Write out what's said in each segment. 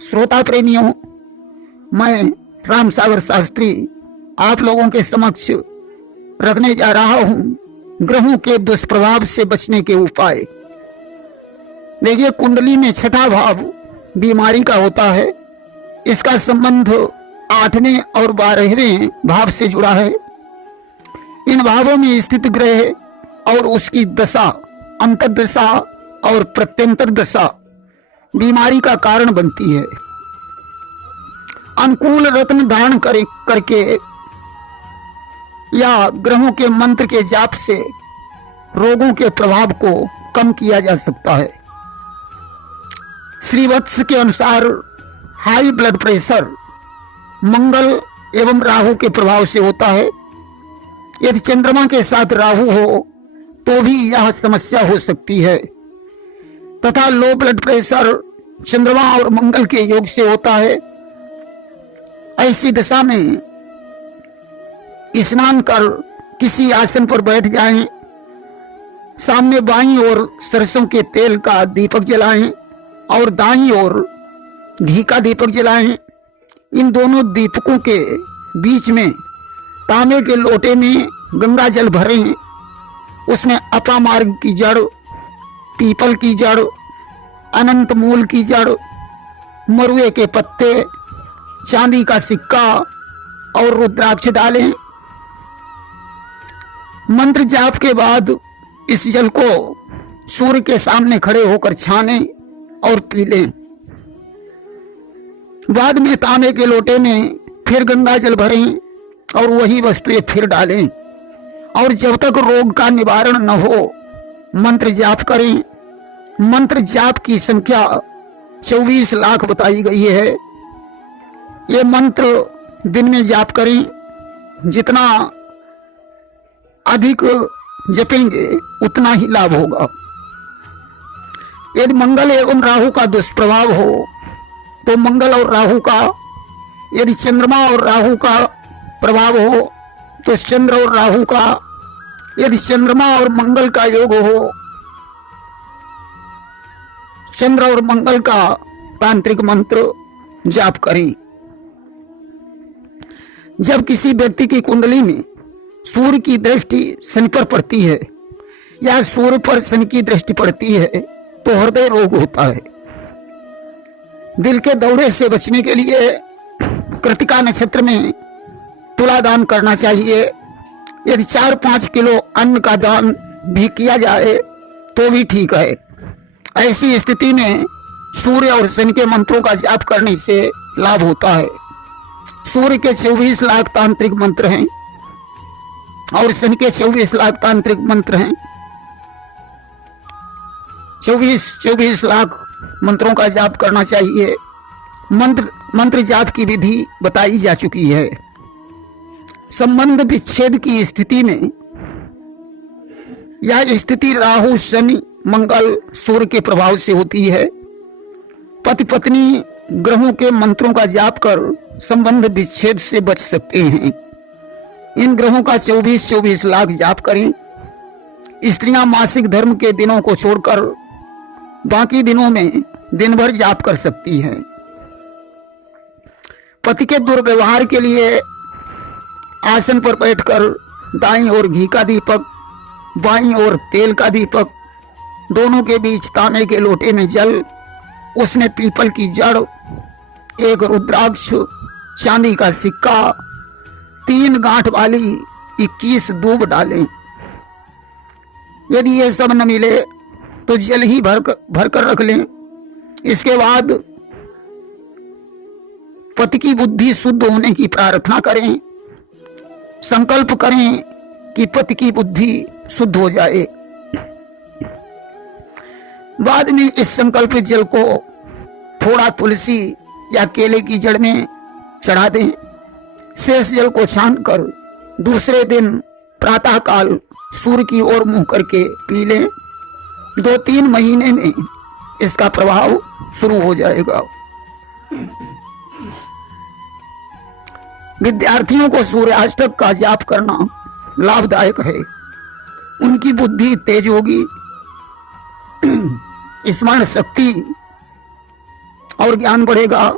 श्रोता प्रेमियों, मैं राम सागर शास्त्री आप लोगों के समक्ष रखने जा रहा हूं ग्रहों के दुष्प्रभाव से बचने के उपाय। देखिए, कुंडली में छठा भाव बीमारी का होता है। इसका संबंध 8वें और 12वें भाव से जुड़ा है। इन भावों में स्थित ग्रह और उसकी दशा, अंतर्दशा और प्रत्यंतर दशा बीमारी का कारण बनती है। अनुकूल रत्न धारण करके या ग्रहों के मंत्र के जाप से रोगों के प्रभाव को कम किया जा सकता है। श्रीवत्स के अनुसार हाई ब्लड प्रेशर मंगल एवं राहु के प्रभाव से होता है। यदि चंद्रमा के साथ राहु हो तो भी यह समस्या हो सकती है, तथा लो ब्लड प्रेशर चंद्रमा और मंगल के योग से होता है। ऐसी दशा में स्नान कर किसी आसन पर बैठ जाएं, सामने बाईं ओर सरसों के तेल का दीपक जलाएं और दाईं ओर घी का दीपक जलाएं। इन दोनों दीपकों के बीच में तांबे के लोटे में गंगा जल भरें। उसमें अपामार्ग की जड़, पीपल की जड़, अनंत मूल की जड़, मरुए के पत्ते, चांदी का सिक्का और रुद्राक्ष डालें। मंत्र जाप के बाद इस जल को सूर्य के सामने खड़े होकर छानें और पी लें। बाद में तांबे के लोटे में फिर गंगा जल भरें और वही वस्तुएं फिर डालें। और जब तक रोग का निवारण न हो मंत्र जाप करें। मंत्र जाप की संख्या 24 लाख बताई गई है। ये मंत्र दिन में जाप करें। जितना अधिक जपेंगे उतना ही लाभ होगा। यदि मंगल एवं राहु का दुष्प्रभाव हो तो मंगल और राहु का, यदि चंद्रमा और राहु का प्रभाव हो तो चंद्र और राहु का, यदि चंद्रमा और मंगल का योग हो, चंद्र और मंगल का तांत्रिक मंत्र जाप करें। जब किसी व्यक्ति की कुंडली में सूर्य की दृष्टि शनि पर पड़ती है या सूर्य पर शनि की दृष्टि पड़ती है तो हृदय रोग होता है। दिल के दौरे से बचने के लिए कृतिका नक्षत्र में तुला दान करना चाहिए। यदि 4-5 किलो अन्न का दान भी किया जाए तो भी ठीक है। ऐसी स्थिति में सूर्य और शनि के मंत्रों का जाप करने से लाभ होता है। सूर्य के 24 लाख तांत्रिक मंत्र हैं और शनि के 24 लाख तांत्रिक मंत्र हैं। 24 लाख मंत्रों का जाप करना चाहिए। मंत्र जाप की विधि बताई जा चुकी है। संबंध विच्छेद की स्थिति में यह स्थिति राहु, शनि, मंगल, सूर्य के प्रभाव से होती है। पति पत्नी ग्रहों के मंत्रों का जाप कर संबंध विच्छेद से बच सकते हैं। इन ग्रहों का 24 लाख जाप करें। स्त्रियां मासिक धर्म के दिनों को छोड़कर बाकी दिनों में दिन भर जाप कर सकती हैं। पति के दुर्व्यवहार के लिए आसन पर बैठकर दाईं ओर घी का दीपक, बाईं ओर तेल का दीपक, दोनों के बीच तांबे के लोटे में जल, उसमें पीपल की जड़, एक रुद्राक्ष, चांदी का सिक्का, 3 गांठ वाली 21 दूब डालें। यदि ये सब न मिले तो जल ही भर कर रख लें। इसके बाद पति की बुद्धि शुद्ध होने की प्रार्थना करें। संकल्प करें कि पति की बुद्धि शुद्ध हो जाए। बाद में इस संकल्पित जल को थोड़ा तुलसी या केले की जड़ में चढ़ा दें। शेष जल को छानकर दूसरे दिन प्रातःकाल सूर्य की ओर मुंह करके पी लें। 2-3 महीने में इसका प्रभाव शुरू हो जाएगा। विद्यार्थियों को सूर्याष्टक का जाप करना लाभदायक है। उनकी बुद्धि तेज होगी, स्मरण शक्ति और ज्ञान बढ़ेगा।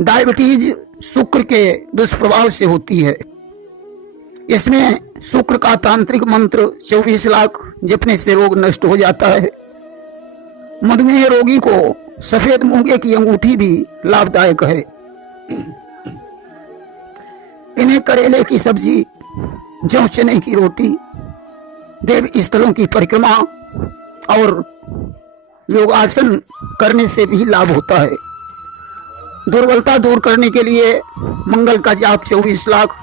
डायबिटीज शुक्र के दुष्प्रभाव से होती है। इसमें शुक्र का तांत्रिक मंत्र 24 लाख जपने से रोग नष्ट हो जाता है। मधुमेह रोगी को सफेद मूंगे की अंगूठी भी लाभदायक है। इन्हें करेले की सब्जी, जौ चने की रोटी, देव स्थलों की परिक्रमा और योगासन करने से भी लाभ होता है। दुर्बलता दूर करने के लिए मंगल का जाप 24 लाख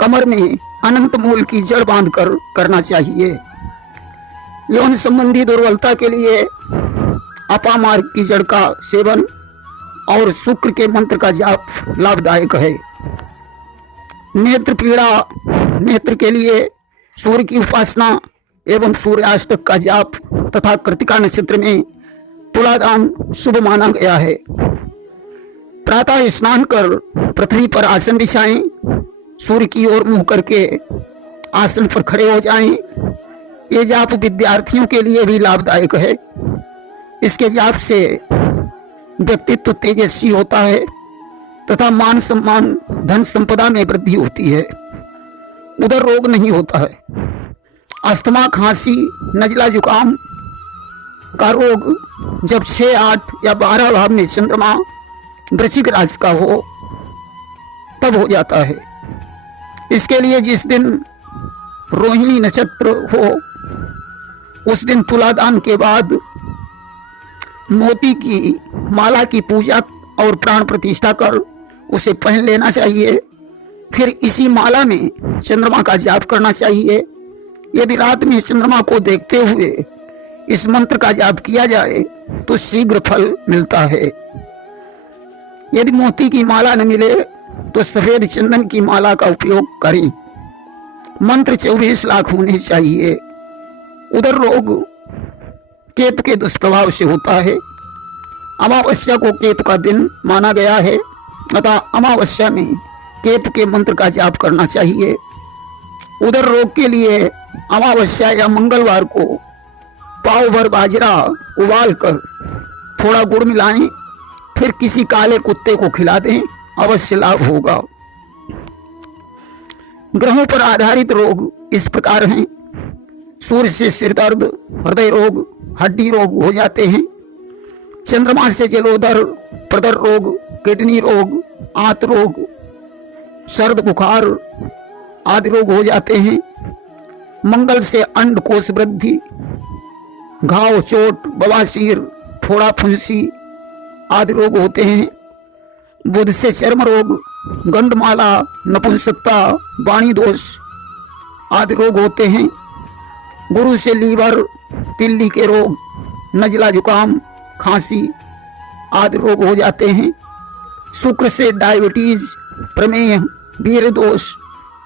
कमर में अनंत मूल की जड़ बांधकर करना चाहिए। यौन संबंधी दुर्बलता के लिए अपामार्ग की जड़ का सेवन और शुक्र के मंत्र का जाप लाभदायक है। नेत्र पीड़ा, नेत्र के लिए सूर्य की उपासना एवं सूर्याष्टक का जाप तथा कृतिका नक्षत्र में तुलादान शुभ माना गया है। प्रातः स्नान कर पृथ्वी पर आसन बिछाएं, सूर्य की ओर मुंह करके आसन पर खड़े हो जाएं। ये जाप विद्यार्थियों के लिए भी लाभदायक है। इसके जाप से व्यक्तित्व तेजस्वी होता है तथा मान सम्मान, धन संपदा में वृद्धि होती है। उधर रोग नहीं होता है। अस्थमा, खांसी, नजला, जुकाम का रोग जब 6, 8 या 12 भाव में चंद्रमा वृश्चिक राशि का हो तब हो जाता है। इसके लिए जिस दिन रोहिणी नक्षत्र हो उस दिन तुलादान के बाद मोती की माला की पूजा और प्राण प्रतिष्ठा कर उसे पहन लेना चाहिए। फिर इसी माला में चंद्रमा का जाप करना चाहिए। यदि रात में चंद्रमा को देखते हुए इस मंत्र का जाप किया जाए तो शीघ्र फल मिलता है। यदि मोती की माला न मिले तो सफेद चंदन की माला का उपयोग करें। मंत्र 24 लाख होने चाहिए। उधर रोग केतु के दुष्प्रभाव से होता है। अमावस्या को केतु का दिन माना गया है अतः अमावस्या में केतु के मंत्र का जाप करना चाहिए। उधर रोग के लिए अमावस्या या मंगलवार को पाव भर बाजरा उबाल कर थोड़ा गुड़ मिलाएं, फिर किसी काले कुत्ते को खिला दें, अवश्य लाभ होगा। ग्रहों पर आधारित रोग इस प्रकार हैं। सूर्य से सिर दर्द, हृदय रोग, हड्डी रोग हो जाते हैं। चंद्रमा से जलोदर, प्रदर रोग, किडनी रोग, आंत रोग, सर्द बुखार आदि रोग हो जाते हैं। मंगल से अंडकोश वृद्धि, घाव, चोट, बवासीर, फोड़ा, फुंसी आदि रोग होते हैं। बुध से चर्म रोग, गंडमाला, नपुंसकता, वाणी दोष आदि रोग होते हैं। गुरु से लीवर, तिल्ली के रोग, नजला, जुकाम, खांसी आदि रोग हो जाते हैं। शुक्र से डायबिटीज, प्रमेह, वीर्य दोष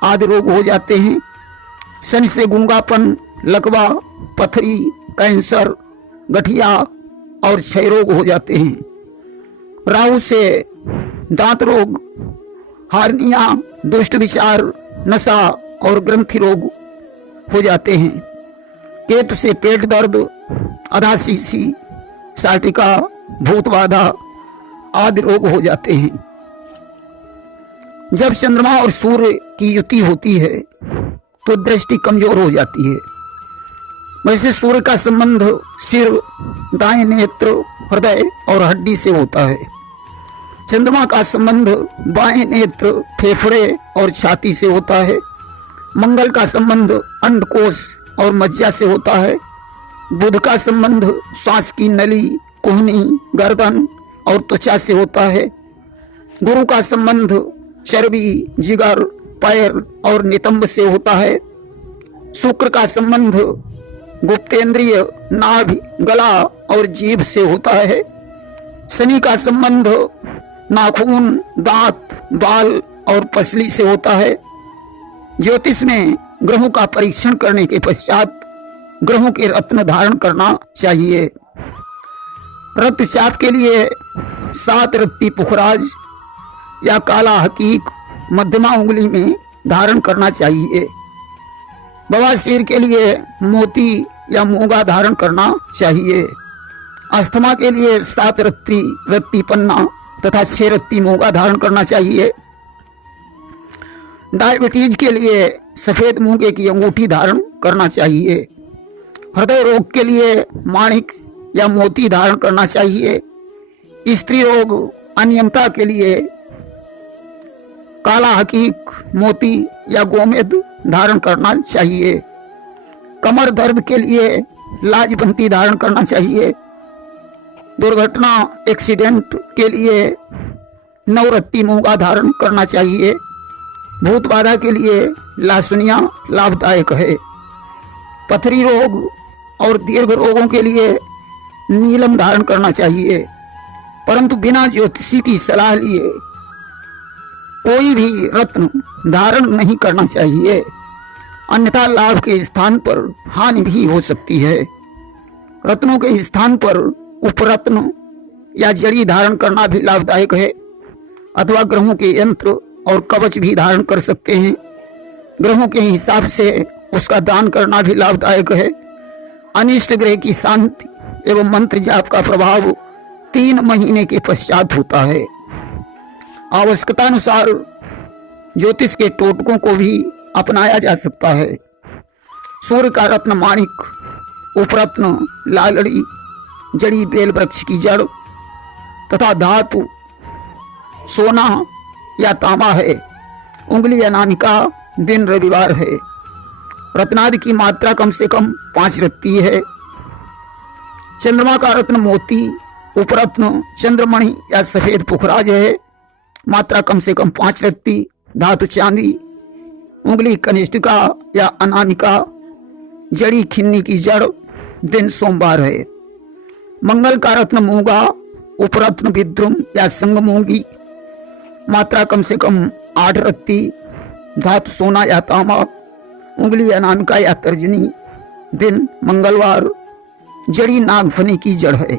आदि रोग हो जाते हैं। शनि से गूंगापन, लकवा, पथरी, कैंसर, गठिया और क्षय रोग हो जाते हैं। राहु से दांत रोग, हार्निया, दुष्ट विचार, नशा और ग्रंथि रोग हो जाते हैं। केतु से पेट दर्द, अधाशीसी, साटिका, भूत बाधा आदि रोग हो जाते हैं। जब चंद्रमा और सूर्य की युति होती है तो दृष्टि कमजोर हो जाती है। वैसे सूर्य का संबंध सिर, दाएं नेत्र, हृदय और हड्डी से होता है। चंद्रमा का संबंध बाएं नेत्र, फेफड़े और छाती से होता है। मंगल का संबंध अंडकोश और मज्जा से होता है। बुध का संबंध श्वास की नली, कुहनी, गर्दन और त्वचा से होता है। गुरु का संबंध चर्बी, जिगर, पैर और नितंब से होता है। शुक्र का संबंध गुप्तेंद्रिय, नाभि, गला और जीभ से होता है। शनि का संबंध नाखून, दांत, बाल और पसली से होता है। ज्योतिष में ग्रहों का परीक्षण करने के पश्चात ग्रहों के रत्न धारण करना चाहिए। रक्तचाप के लिए 7 रत्ती पुखराज या काला हकीक मध्यमा उंगली में धारण करना चाहिए। बवासीर के लिए मोती या मूंगा धारण करना चाहिए। अस्थमा के लिए 7 रत्ती पन्ना तथा 6 रत्ती मूंगा धारण करना चाहिए। डायबिटीज के लिए सफेद मूंगे की अंगूठी धारण करना चाहिए। हृदय रोग के लिए माणिक या मोती धारण करना चाहिए। स्त्री रोग अनियमितता के लिए काला हकीक, मोती या गोमेद धारण करना चाहिए। कमर दर्द के लिए लाजबंती धारण करना चाहिए। दुर्घटना एक्सीडेंट के लिए 9 रत्ती मूंगा धारण करना चाहिए। भूत बाधा के लिए लहसुनिया लाभदायक है। पथरी रोग और दीर्घ रोगों के लिए नीलम धारण करना चाहिए, परंतु बिना ज्योतिषी की सलाह लिए कोई भी रत्न धारण नहीं करना चाहिए, अन्यथा लाभ के स्थान पर हानि भी हो सकती है। रत्नों के स्थान पर उपरत्न या जड़ी धारण करना भी लाभदायक है, अथवा ग्रहों के यंत्र और कवच भी धारण कर सकते हैं। ग्रहों के हिसाब से उसका दान करना भी लाभदायक है। अनिष्ट ग्रह की शांति एवं मंत्र जाप का प्रभाव 3 महीने के पश्चात होता है। आवश्यकता अनुसार ज्योतिष के टोटकों को भी अपनाया जा सकता है। सूर्य का रत्न माणिक, उपरत्न लालड़ी, जड़ी बेल वृक्ष की जड़ तथा धातु सोना या तांबा है। उंगली अनामिका, दिन रविवार है। रत्नादि की मात्रा कम से कम 5 रत्ती है। चंद्रमा का रत्न मोती, उपरत्न चंद्रमणि या सफेद पुखराज है। मात्रा कम से कम 5 रत्ती। धातु चांदी। उंगली कनिष्ठिका या अनामिका, जड़ी खिन्नी की जड़, दिन सोमवार है। मंगल का रत्न मूंगा, उपरत्न विद्रुम या संगमूंगी। मात्रा कम से कम 8 रत्ती। धातु सोना या तांबा। उंगली अनामिका या तर्जनी, दिन मंगलवार। जड़ी नागफनी की जड़ है।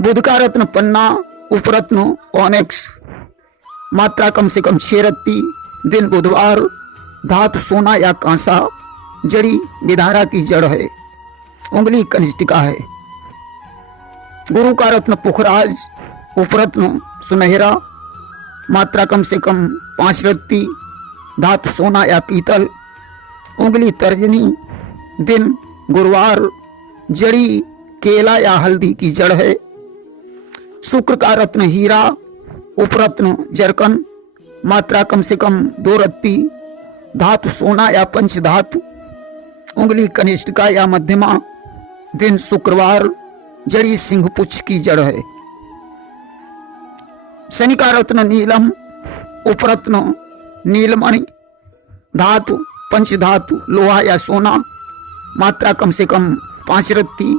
बुध का रत्न पन्ना, उपरत्न ऑनेक्स। मात्रा कम से कम 6 रत्ती। दिन बुधवार। धातु सोना या कांसा। जड़ी विधारा की जड़ है। उंगली कनिष्ठिका है। गुरु का रत्न पुखराज, उपरत्न सुनहरा। मात्रा कम से कम 5 रत्ती। धातु सोना या पीतल। उंगली तर्जनी। दिन गुरुवार। जड़ी केला या हल्दी की जड़ है। शुक्र का रत्न हीरा, उपरत्न जरकन। मात्रा कम से कम 2 रत्ती। धातु सोना या पंचधातु। उंगली कनिष्ठिका या मध्यमा। दिन शुक्रवार। जड़ी सिंहपुच्छ की जड़ है। शनि का रत्न नीलम, उपरत्न नीलमणि। धातु पंचधातु लोहा या सोना। मात्रा कम से कम 5 रत्ती।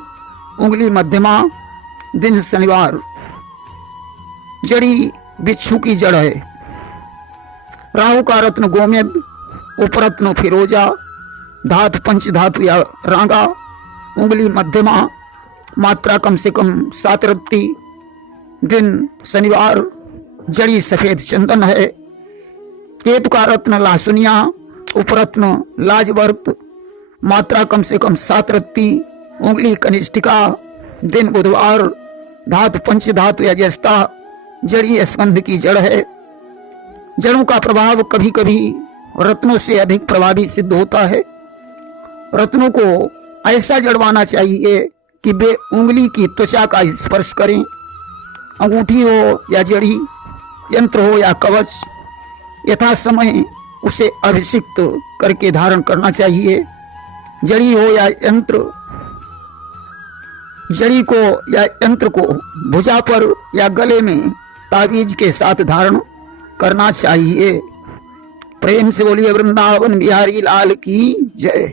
उंगली मध्यमा। दिन शनिवार। जड़ी बिच्छू की जड़ है। राहु का रत्न गोमेद, उपरत्न फिरोजा। धातु पंचधातु या रांगा। उंगली मध्यमा। मात्रा कम से कम 7 रत्ती। दिन शनिवार। जड़ी सफेद चंदन है। केतु का रत्न लासुनिया, उपरत्न लाजवर्त। मात्रा कम से कम 7 रत्ती। उंगली कनिष्ठिका। दिन बुधवार। धातु पंचधातु या जस्ता। जड़ी स्कंध की जड़ है। जड़ों का प्रभाव कभी कभी रत्नों से अधिक प्रभावी सिद्ध होता है। रत्नों को ऐसा जड़वाना चाहिए कि वे उंगली की त्वचा का स्पर्श करें। अंगूठी हो या जड़ी, यंत्र हो या कवच, यथा समय उसे अभिषिक्त करके धारण करना चाहिए। जड़ी हो या यंत्र, जड़ी को या यंत्र को भुजा पर या गले में तावीज के साथ धारण करना चाहिए। प्रेम से बोलिए वृंदावन बिहारी लाल की जय।